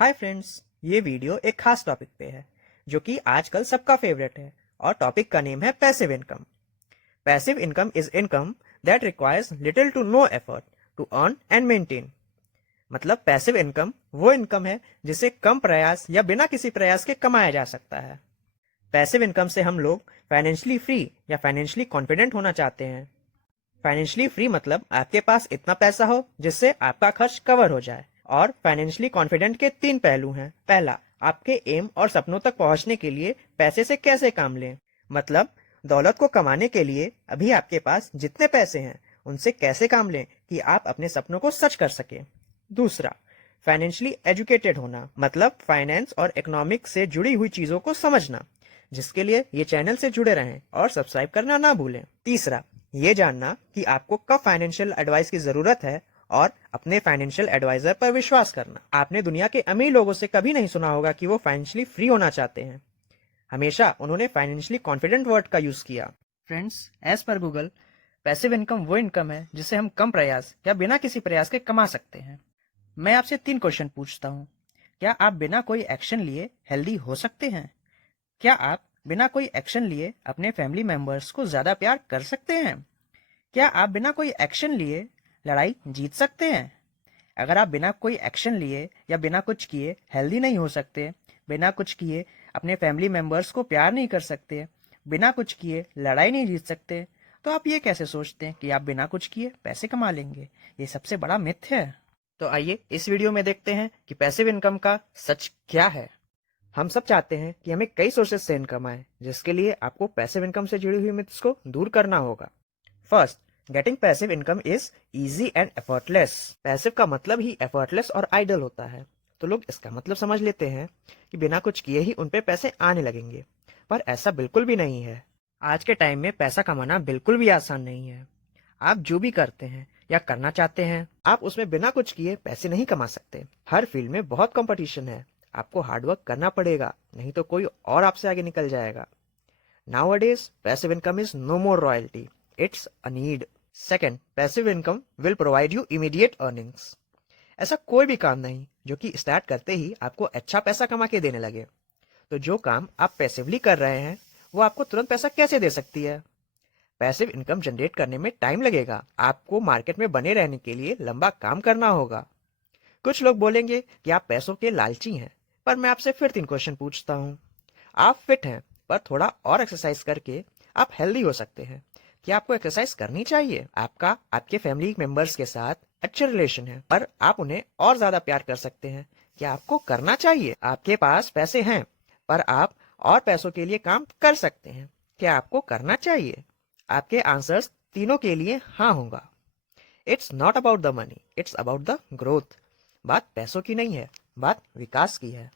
Hi friends, ये video एक खास टॉपिक पे है जो कि आजकल सबका फेवरेट है और टॉपिक का नेम है passive income. Passive income is income that requires little to no effort to earn and maintain. मतलब पैसिव इनकम वो इनकम है जिसे कम प्रयास या बिना किसी प्रयास के कमाया जा सकता है। पैसिव इनकम से हम लोग फाइनेंशियली फ्री या फाइनेंशियली कॉन्फिडेंट होना चाहते हैं। फाइनेंशियली फ्री मतलब आपके पास इतना पैसा हो जिससे आपका खर्च कवर हो जाए। और फाइनेंशियली कॉन्फिडेंट के तीन पहलू हैं। पहला, आपके एम और सपनों तक पहुंचने के लिए पैसे से कैसे काम लें। मतलब दौलत को कमाने के लिए अभी आपके पास जितने पैसे हैं उनसे कैसे काम लें कि आप अपने सपनों को सच कर सकें। दूसरा, फाइनेंशियली एजुकेटेड होना, मतलब फाइनेंस और इकोनॉमिक्स से जुड़ी हुई चीजों को समझना, जिसके लिए ये चैनल से जुड़े रहें और सब्सक्राइब करना ना भूलें। तीसरा, ये जानना कि आपको कब फाइनेंशियल एडवाइस की जरूरत है और अपने फाइनेंशियल एडवाइजर पर विश्वास करना। आपने दुनिया के अमीर लोगों से कभी नहीं सुना होगा कि वो फाइनेंशियली फ्री होना चाहते हैं। हमेशा उन्होंने फाइनेंशियली कॉन्फिडेंट वर्ड का यूज किया। Friends, as per Google, passive income वो इनकम है जिसे हम कम प्रयास या बिना किसी प्रयास के कमा सकते हैं। मैं आपसे 3 क्वेश्चन पूछता हूँ। क्या आप बिना कोई एक्शन लिए हेल्दी हो सकते हैं? क्या आप बिना कोई एक्शन लिए अपने फैमिली मेंबर्स को ज्यादा प्यार कर सकते हैं? क्या आप बिना कोई एक्शन लिए लड़ाई जीत सकते हैं? अगर आप बिना कोई एक्शन लिए या बिना कुछ किए हेल्दी नहीं हो सकते, बिना कुछ किए अपने फैमिली मेंबर्स को प्यार नहीं कर सकते, बिना कुछ किए लड़ाई नहीं जीत सकते, तो आप ये कैसे सोचते हैं कि आप बिना कुछ किए पैसे कमा लेंगे? ये सबसे बड़ा मिथ है। तो आइए इस वीडियो में देखते हैं कि पैसिव इनकम का सच क्या है। हम सब चाहते हैं कि हमें कई सोर्सेज से इनकम आए, जिसके लिए आपको पैसिव इनकम से जुड़ी हुई मिथ्स को दूर करना होगा। First, getting passive income is easy and effortless. Passive का मतलब ही एफर्टलेस और आइडल होता है। तो लोग इसका मतलब समझ लेते हैं कि बिना कुछ किए ही उन पे पैसे आने लगेंगे, पर ऐसा बिल्कुल भी नहीं है। आज के टाइम में पैसा कमाना बिल्कुल भी आसान नहीं है। आप जो भी करते हैं या करना चाहते हैं, आप उसमें बिना कुछ किए पैसे नहीं कमा सकते। हर फील्ड में बहुत कंपटीशन है। आपको हार्डवर्क करना पड़ेगा, नहीं तो कोई और आपसे आगे निकल जाएगा। Nowadays, passive income is no more royalty. It's a need. Second, passive income will provide you immediate earnings. ऐसा कोई भी काम नहीं जो कि स्टार्ट करते ही आपको अच्छा पैसा कमा के देने लगे। तो जो काम आप पैसिवली कर रहे हैं वो आपको तुरंत पैसा कैसे दे सकती है? पैसिव इनकम जनरेट करने में टाइम लगेगा। आपको मार्केट में बने रहने के लिए लंबा काम करना होगा। कुछ लोग बोलेंगे कि आप पैसों के लालची हैं, पर मैं आपसे फिर 3 क्वेश्चन पूछता हूँ। आप फिट हैं, पर थोड़ा और एक्सरसाइज करके आप हेल्दी हो सकते हैं। क्या आपको एक्सरसाइज करनी चाहिए? आपका आपके फैमिली मेंबर्स के साथ अच्छे रिलेशन है, पर आप उन्हें और ज्यादा प्यार कर सकते हैं। क्या आपको करना चाहिए? आपके पास पैसे हैं, पर आप और पैसों के लिए काम कर सकते हैं। क्या आपको करना चाहिए? आपके आंसर्स तीनों के लिए हाँ होगा। It's not about the money, it's about the growth. बात पैसों की नहीं है, बात विकास की है।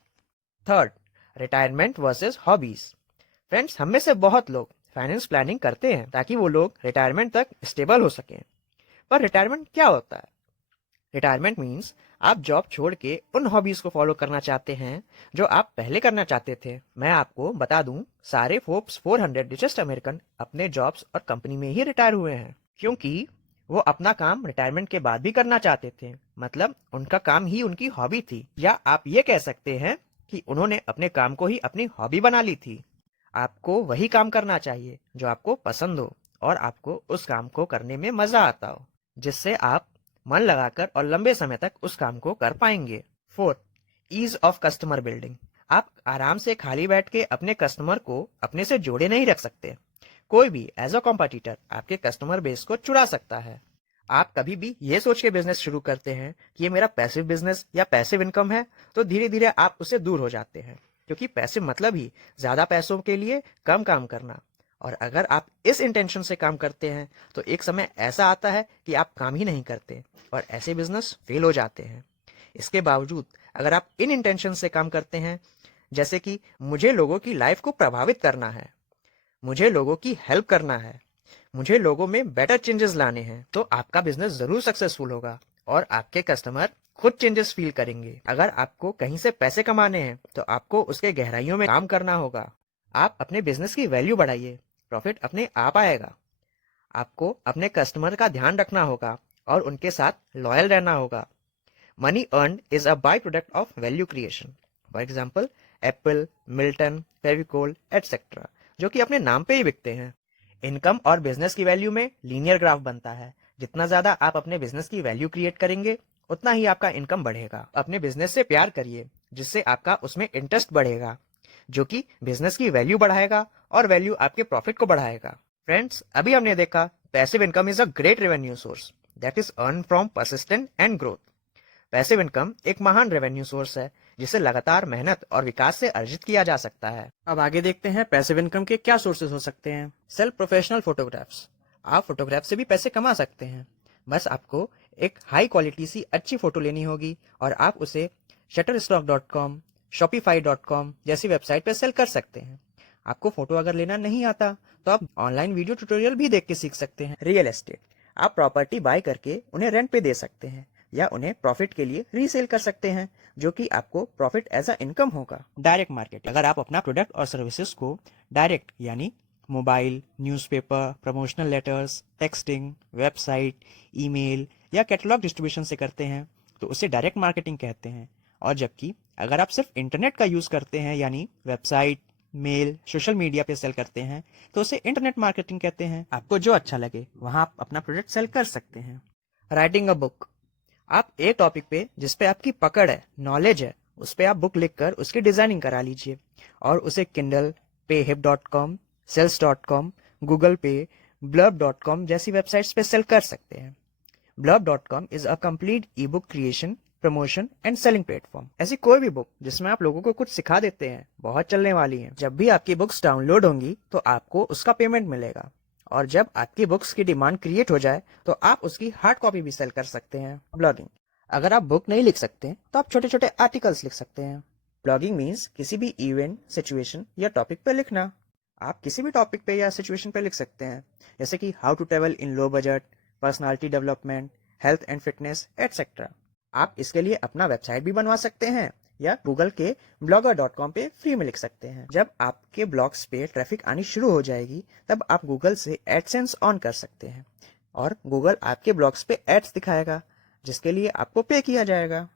Third, retirement versus hobbies. Friends, हम में से बहुत लोग फाइनेंस प्लानिंग करते हैं ताकि वो लोग रिटायरमेंट तक स्टेबल हो सकें। पर रिटायरमेंट क्या होता है? रिटायरमेंट मीन्स आप जॉब छोड़ के उन हॉबीज को फॉलो करना चाहते हैं जो आप पहले करना चाहते थे। मैं आपको बता दूं, सारे फोर्ब्स 400 रिचेस्ट अमेरिकन अपने जॉब्स और कंपनी में ही रिटायर हुए हैं, क्योंकि वो अपना काम रिटायरमेंट के बाद भी करना चाहते थे। मतलब उनका काम ही उनकी हॉबी थी, या आप ये कह सकते हैं कि उन्होंने अपने काम को ही अपनी हॉबी बना ली थी। आपको वही काम करना चाहिए जो आपको पसंद हो और आपको उस काम को करने में मजा आता हो, जिससे आप मन लगाकर और लंबे समय तक उस काम को कर पाएंगे। Fourth, ease of customer building. आप आराम से खाली बैठ के अपने कस्टमर को अपने से जोड़े नहीं रख सकते। कोई भी एज अ कॉम्पिटिटर आपके कस्टमर बेस को चुरा सकता है। आप कभी भी ये सोच के बिजनेस शुरू करते हैं कि ये मेरा पैसिव बिजनेस या पैसिव इनकम है, तो धीरे धीरे आप उससे दूर हो जाते हैं, क्योंकि पैसिव मतलब ही ज्यादा पैसों के लिए कम काम करना। और अगर आप इस इंटेंशन से काम करते हैं तो एक समय ऐसा आता है कि आप काम ही नहीं करते और ऐसे बिजनेस फेल हो जाते हैं। इसके बावजूद अगर आप इन इंटेंशन से काम करते हैं, जैसे कि मुझे लोगों की लाइफ को प्रभावित करना है, मुझे लोगों की हेल्प करना है, मुझे लोगों में बेटर चेंजेस लाने हैं, तो आपका बिजनेस जरूर सक्सेसफुल होगा और आपके कस्टमर खुद चेंजेस फील करेंगे। अगर आपको कहीं से पैसे कमाने हैं तो आपको उसके गहराइयों में काम करना होगा। आप अपने बिजनेस की वैल्यू बढ़ाइए, प्रॉफिट अपने आप आएगा। आपको अपने कस्टमर का ध्यान रखना होगा और उनके साथ लॉयल रहना होगा। Money earned is a byproduct of value creation. For example, Apple, Milton, Fevicol, etc. जो कि अपने नाम पे ही बिकते हैं। इनकम और बिजनेस की वैल्यू में लीनियर ग्राफ बनता है। जितना ज्यादा आप अपने बिजनेस की वैल्यू क्रिएट करेंगे उतना ही आपका इनकम बढ़ेगा। अपने बिजनेस से प्यार करिए जिससे आपका उसमें इंटरेस्ट बढ़ेगा, जो कि बिजनेस की वैल्यू बढ़ाएगा और वैल्यू आपके प्रॉफिट को बढ़ाएगा। फ्रेंड्स, अभी हमने देखा passive income is a great revenue source that is earn from persistent and growth. Passive income एक महान रेवेन्यू सोर्स है जिसे लगातार मेहनत और विकास से अर्जित किया जा सकता है। अब आगे देखते हैं पैसिव इनकम के क्या सोर्सेज हो सकते हैं। Self professional photographs. आप फोटोग्राफ से भी पैसे कमा सकते हैं। बस आपको एक हाई क्वालिटी सी अच्छी फोटो लेनी होगी और आप उसे shutterstock.com, shopify.com जैसी वेबसाइट पर सेल कर सकते हैं। आपको फोटो अगर लेना नहीं आता तो आप ऑनलाइन वीडियो ट्यूटोरियल भी देख के सीख सकते हैं। Real estate. आप प्रॉपर्टी बाय करके उन्हें रेंट पे दे सकते हैं या उन्हें प्रॉफिट के लिए रीसेल कर सकते हैं, जो कि आपको प्रॉफिट एज अ इनकम होगा। Direct market. अगर आप अपना प्रोडक्ट और सर्विसेज को डायरेक्ट यानी mobile, newspaper, promotional letters, texting, website, email या कैटलॉग डिस्ट्रीब्यूशन से करते हैं तो उसे डायरेक्ट मार्केटिंग कहते हैं। और जबकि अगर आप सिर्फ इंटरनेट का यूज करते हैं यानी वेबसाइट, मेल, सोशल मीडिया पे सेल करते हैं तो उसे इंटरनेट मार्केटिंग कहते हैं। आपको जो अच्छा लगे वहां आप अपना प्रोडक्ट सेल कर सकते हैं। Writing a book. आप एक टॉपिक पे जिस पे आपकी पकड़ है, नॉलेज है, उस पे आप बुक लिखकर उसकी डिजाइनिंग करा लीजिए और उसे किंडल, payhip.com, sales.com, गूगल पे, blurb.com जैसी वेबसाइट्स पे सेल कर सकते हैं। blurb.com is a complete E book creation, promotion and selling platform. ऐसी कोई भी बुक जिसमें आप लोगों को कुछ सिखा देते हैं बहुत चलने वाली है। जब भी आपकी बुक्स डाउनलोड होंगी तो आपको उसका पेमेंट मिलेगा और जब आपकी बुक्स की डिमांड क्रिएट हो जाए तो आप उसकी हार्ड कॉपी भी सेल कर सकते हैं। ब्लॉगिंग। अगर आप बुक नहीं लिख सकते तो आप छोटे छोटे आर्टिकल्स लिख सकते हैं। ब्लॉगिंग मीन्स किसी भी इवेंट, सिचुएशन या टॉपिक पे लिखना। आप किसी भी टॉपिक पे या सिचुएशन पे लिख सकते हैं, जैसे कि how to travel in low budget, personality development, health and fitness etcetera. आप इसके लिए अपना वेबसाइट भी बनवा सकते हैं या गूगल के blogger.com पे फ्री में लिख सकते हैं। जब आपके ब्लॉग्स पे ट्रैफिक आनी शुरू हो जाएगी तब आप गूगल से एडसेंस ऑन कर सकते हैं और गूगल आपके ब्लॉग्स पे एड्स दिखाएगा जिसके लिए आपको पे किया जाएगा।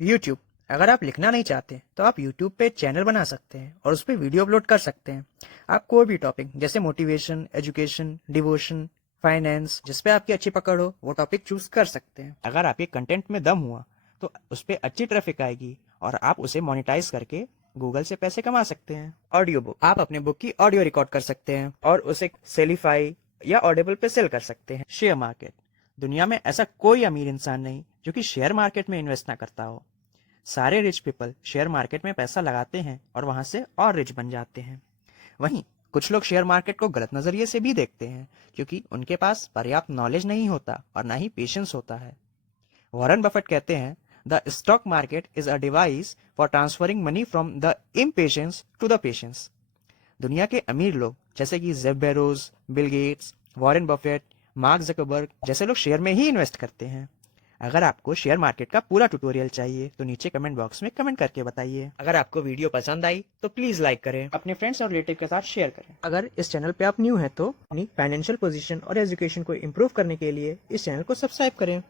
यूट्यूब। अगर आप लिखना नहीं चाहते तो आप यूट्यूब पे चैनल बना सकते हैं और उस पर वीडियो अपलोड कर सकते हैं। आप कोई भी टॉपिक जैसे मोटिवेशन, एजुकेशन, डिवोशन, फाइनेंस, जिसपे आपकी अच्छी पकड़ हो वो टॉपिक चूज कर सकते हैं। अगर आपके कंटेंट में दम हुआ तो उस पर अच्छी ट्रैफिक आएगी और आप उसे मोनेटाइज करके गूगल से पैसे कमा सकते हैं। Audio book. आप अपने बुक की ऑडियो रिकॉर्ड कर सकते हैं और उसे सेलिफाई या ऑडिबल पे सेल कर सकते हैं। Share market. दुनिया में ऐसा कोई अमीर इंसान नहीं जो कि शेयर मार्केट में इन्वेस्ट ना करता हो। सारे रिच पीपल शेयर मार्केट में पैसा लगाते हैं और वहां से और रिच बन जाते हैं। वहीं कुछ लोग शेयर मार्केट को गलत नजरिए से भी देखते हैं क्योंकि उनके पास पर्याप्त नॉलेज नहीं होता और ना ही पेशेंस होता है। वॉरेन बफेट कहते हैं, the stock market is a device for transferring money from the impatience to the patience. दुनिया के अमीर लोग जैसे कि Jeff Bezos, Bill Gates, Warren Buffett, Mark Zuckerberg जैसे लोग शेयर में ही इन्वेस्ट करते हैं। अगर आपको शेयर मार्केट का पूरा ट्यूटोरियल चाहिए तो नीचे कमेंट बॉक्स में कमेंट करके बताइए। अगर आपको वीडियो पसंद आई तो प्लीज लाइक करें, अपने फ्रेंड्स और रिलेटिव के साथ शेयर करें। अगर इस चैनल पे आप न्यू हैं तो अपनी फाइनेंशियल पोजीशन और एजुकेशन को इम्प्रूव करने के लिए इस चैनल को सब्सक्राइब करें।